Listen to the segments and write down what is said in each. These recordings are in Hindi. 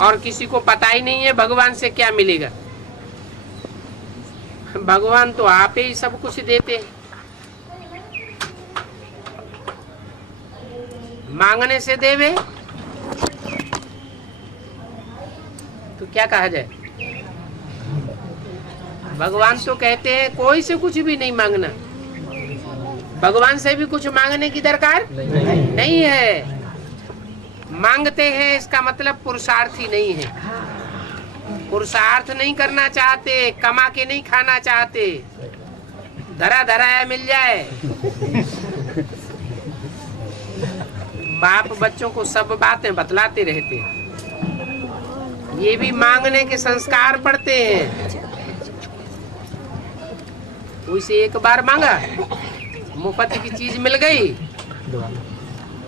और किसी को पता ही नहीं है भगवान से क्या मिलेगा। भगवान तो आप ही सब कुछ देते हैं, मांगने से देवे तो क्या कहा जाए। भगवान तो कहते हैं कोई से कुछ भी नहीं मांगना, भगवान से भी कुछ मांगने की दरकार नहीं है। मांगते हैं इसका मतलब पुरुषार्थी नहीं है, पुरुषार्थ नहीं करना चाहते, कमा के नहीं खाना चाहते, धरा धराया मिल जाए। बाप बच्चों को सब बातें बतलाते रहते हैं, ये भी मांगने के संस्कार पड़ते हैं। उसे एक बार मांगा, मुफ्त की चीज मिल गई,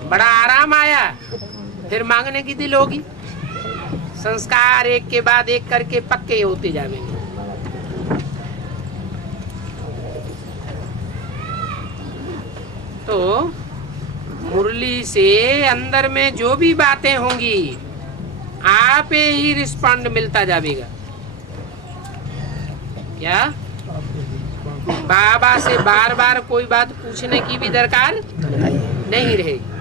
बड़ा आराम आया, फिर मांगने की दिल होगी। संस्कार एक के बाद एक करके पक्के होते जाएंगे। तो मुरली से अंदर में जो भी बातें होंगी आप ही रिस्पॉन्ड मिलता जाएगा। क्या बाबा से बार बार कोई बात पूछने की भी दरकार नहीं रहेगी।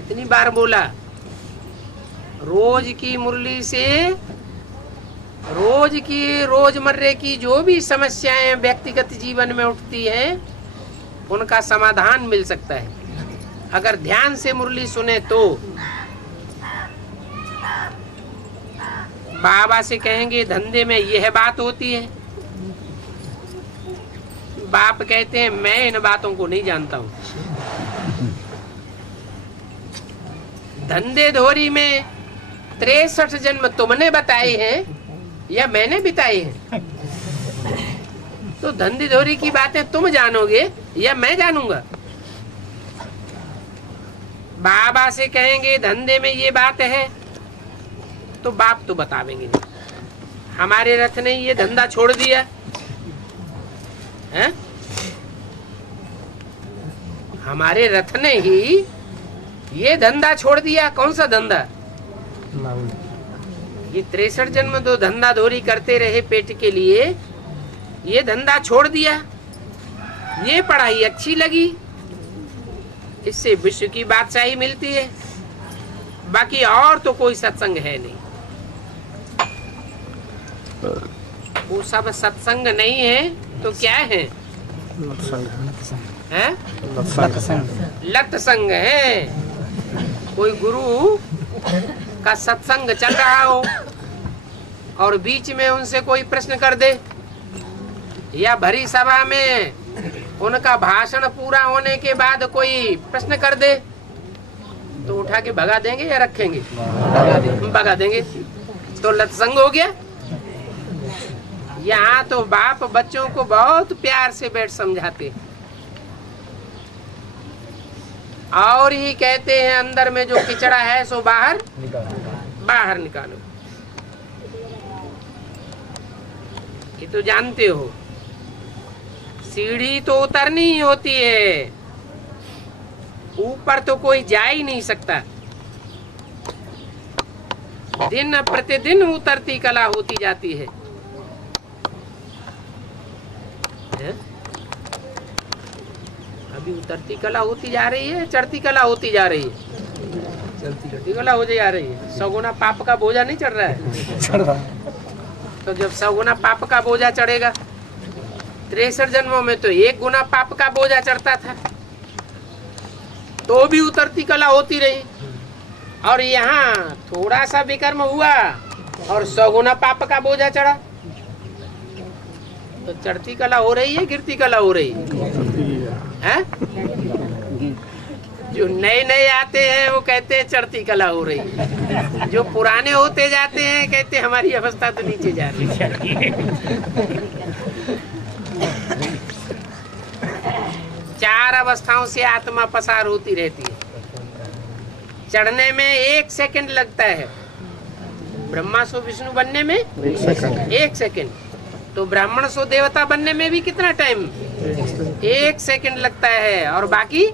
इतनी बार बोला, रोज की मुरली से रोज की रोजमर्रे की जो भी समस्याएं व्यक्तिगत जीवन में उठती हैं उनका समाधान मिल सकता है अगर ध्यान से मुरली सुने तो। बाबा से कहेंगे धंधे में यह बात होती है, बाप कहते हैं मैं इन बातों को नहीं जानता हूं। धंधे धोरी में 63 जन्म तुमने बताए हैं या मैंने बिताए हैं? तो धंधे धोरी की बातें तुम जानोगे या मैं जानूंगा? बाबा से कहेंगे धंधे में ये बात है तो बाप तो बतावेंगे नहीं। हमारे रथ ने ये धंधा छोड़ दिया है, हमारे रथ ने ही ये धंधा छोड़ दिया। कौन सा धंधा? ये 63 जन्म दो धंधा धोरी करते रहे पेट के लिए, ये धंधा छोड़ दिया। ये पढ़ाई अच्छी लगी, इससे विश्व की बादशाही मिलती है, बाकी और तो कोई सत्संग है नहीं। वो सब सत्संग नहीं है तो क्या है? हैं? लत संग है। कोई गुरु का सत्संग चल रहा हो और बीच में उनसे कोई प्रश्न कर दे या भरी सभा में उनका भाषण पूरा होने के बाद कोई प्रश्न कर दे तो उठा के भगा देंगे या रखेंगे? भगा देंगे। तो लत्संग हो गया। यहाँ तो बाप बच्चों को बहुत प्यार से बैठ समझाते और ही कहते हैं अंदर में जो किचड़ा है सो बाहर निकालो। ये तो जानते हो, सीढ़ी तो उतरनी ही होती है, ऊपर तो कोई जा ही नहीं सकता। दिन प्रतिदिन उतरती कला होती जाती है। अभी उतरती कला होती जा रही है, चढ़ती कला होती जा रही है। चढ़ती कला हो जा रही है। 100 गुना पाप का बोझा नहीं चढ़ रहा है? चढ़ रहा है। तो जब 100 गुना पाप का बोझा चढ़ेगा, 63 जन्मों में तो 1 गुना पाप का बोझा चढ़ता था, तो भी उतरती कला होती रही। और यहाँ थोड़ा सा विकर्म हुआ और 100 गुना पाप का बोझा चढ़ा, तो चढ़ती कला हो रही है, गिरती कला हो रही है? जो नए नए आते हैं वो कहते हैं चढ़ती कला हो रही है, जो पुराने होते जाते हैं कहते हैं हमारी अवस्था तो नीचे जा रही है। 4 अवस्थाओं से आत्मा पसार होती रहती है। चढ़ने में 1 सेकंड लगता है, ब्रह्मा सो विष्णु बनने में 1 सेकंड, तो ब्राह्मण सो देवता बनने में भी कितना टाइम? 1 सेकंड लगता है। और बाकी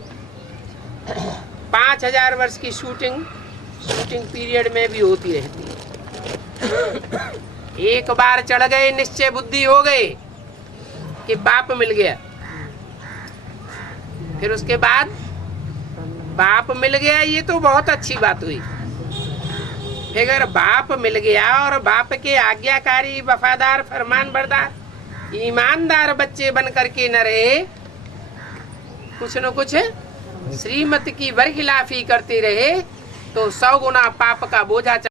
5000 वर्ष की शूटिंग शूटिंग पीरियड में भी होती रहती है। एक बार चढ़ गए, निश्चय बुद्धि हो गई कि बाप मिल गया, फिर उसके बाद बाप मिल गया, ये तो बहुत अच्छी बात हुई। फिर अगर बाप मिल गया और बाप के आज्ञाकारी, वफादार, फरमानबरदार, ईमानदार बच्चे बन करके न रहे, कुछ न कुछ श्रीमत की बरखिलाफी करते रहे, तो 100 गुना पाप का बोझा